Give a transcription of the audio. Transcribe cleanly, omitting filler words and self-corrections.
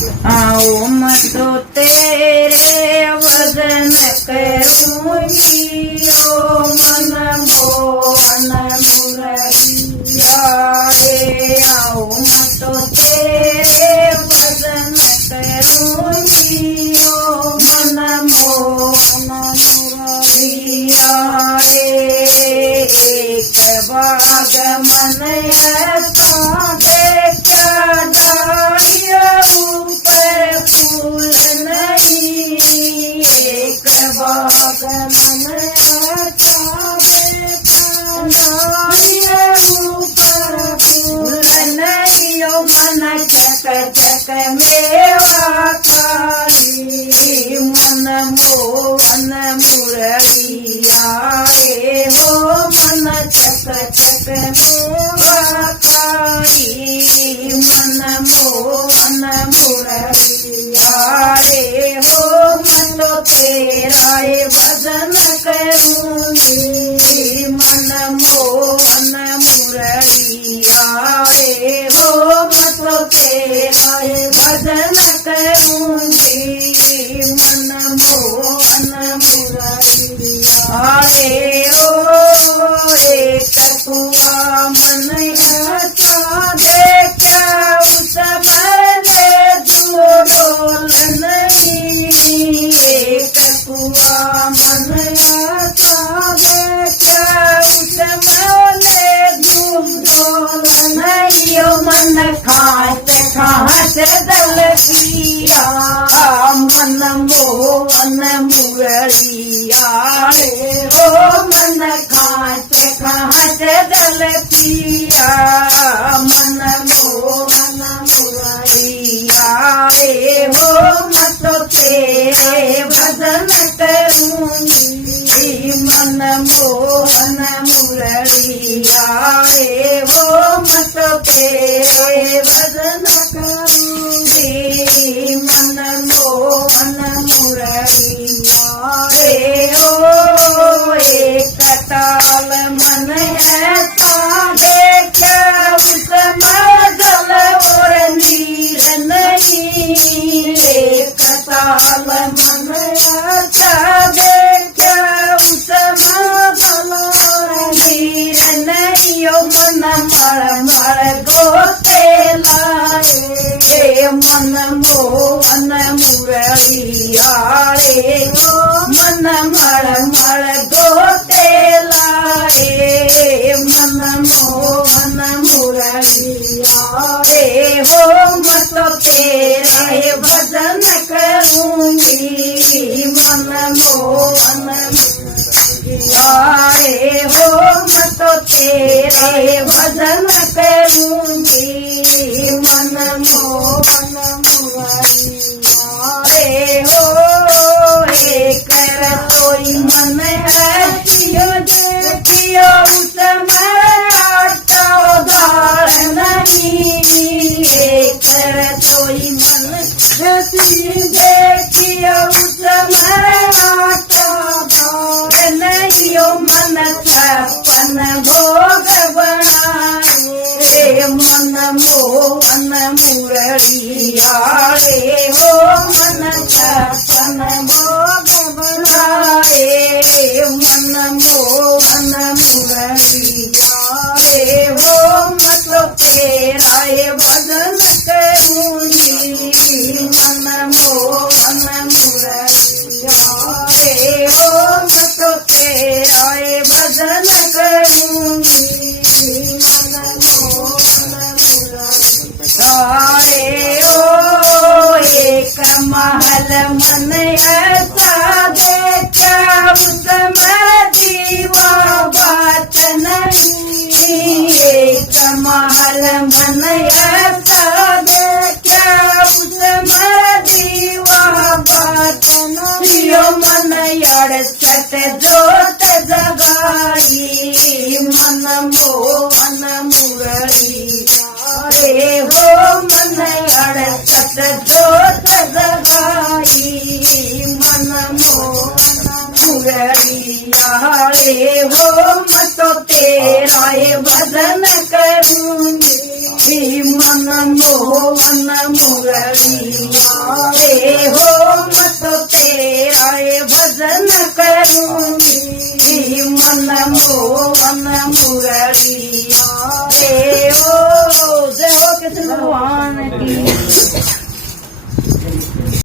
आओ मतो तेरे भजन करूंगी ओ मन मोहन मुरलिया रे। आओ मतो तेरे भजन करूंगी ओ मन मोहन मुरलिया रे। एक बाग मन ऐसा देखा डालिया ऊपर फूल नहीं। एक बाग मन ऐसा देखा डालिया ऊपर फूल नहीं। ओ मन चक चक मेवा खाली मन मोहन मुरलिया रे। हो मन चक चक मेवा खाली मन मोहन मुरलिया रे। हो मतो तेरा भजन करूंगी मन मोहन मुरलिया रे। हो मतो तेरा भजन करूंगी मन मोहन मुरलिया रे। ओ एक कुआ मन अच्छा देखा उस मैंने डोल नहीं। एक कुआ मन अच्छा देखा उस मैंने डोल नहीं। ओ मन खात खात दल पिया मन मोहन मुरलिया रे। ओ मन खात खात दल पिया मन मोहन मुरलिया रे। हो मतो तेरे भजन करूंगी मन मोहन मुरलिया रे। हो मतो तेरे भजन करूंगी मन मोहन मुरलिया रे। ओ एक ताल मन ऐसा देखा उस मदल और नीर नहीं। एक ताल मन ऐसा देखा उस मदल और नीर नहीं। ओ मन मर मर गोते लाए मन मोहन मुरलिया रे। ओ मन मर मर गोते लाए मन मोहन मुरलिया रे। हो मतो तेरा भजन करूंगी मन मोहन मुरलिया रे। हो मतो तेरा भजन करूंगी मन मोहन मुरलिया रे। हो एक रसोई मन ऐसियो देखियो उस आटा दाल नहीं। एक रसोई मन ऐसी देखियो उस आटा दाल नहीं। ओ मन छप्पन भोग बनाए मन मोहन मुरलिया रे। हो मन छप्पन भोग बनाए मन मोहन मुरलिया रे। हो मतो तेरा भजन करूंगी मन मोहन मुरलिया रे। हो मतो तेरा भजन करूंगी मन मोहन मुरलिया रे। ओ एक महल मन ऐसा देखा उसमें दीवा बात नहीं। एक महल मन ऐसा देखा उसमें दीवा बात नहीं। ओ मन अड़सठ जोत जगाई मन मोहन मुरलिया रे। हो मन अड़सठ जोत जगाई मन मोहन मुरलिया रे। हो मतो तेरा भजन करूंगी मन मोहन मन मुरलिया रे हो मैं तो तेरा ये भजन करूंगी मन मुरलिया